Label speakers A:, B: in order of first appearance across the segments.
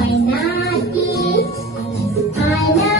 A: Why not eat? I know.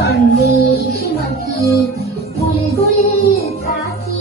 A: চন্দ্রে সীমাকি ঘুরে ঘুরে তাকি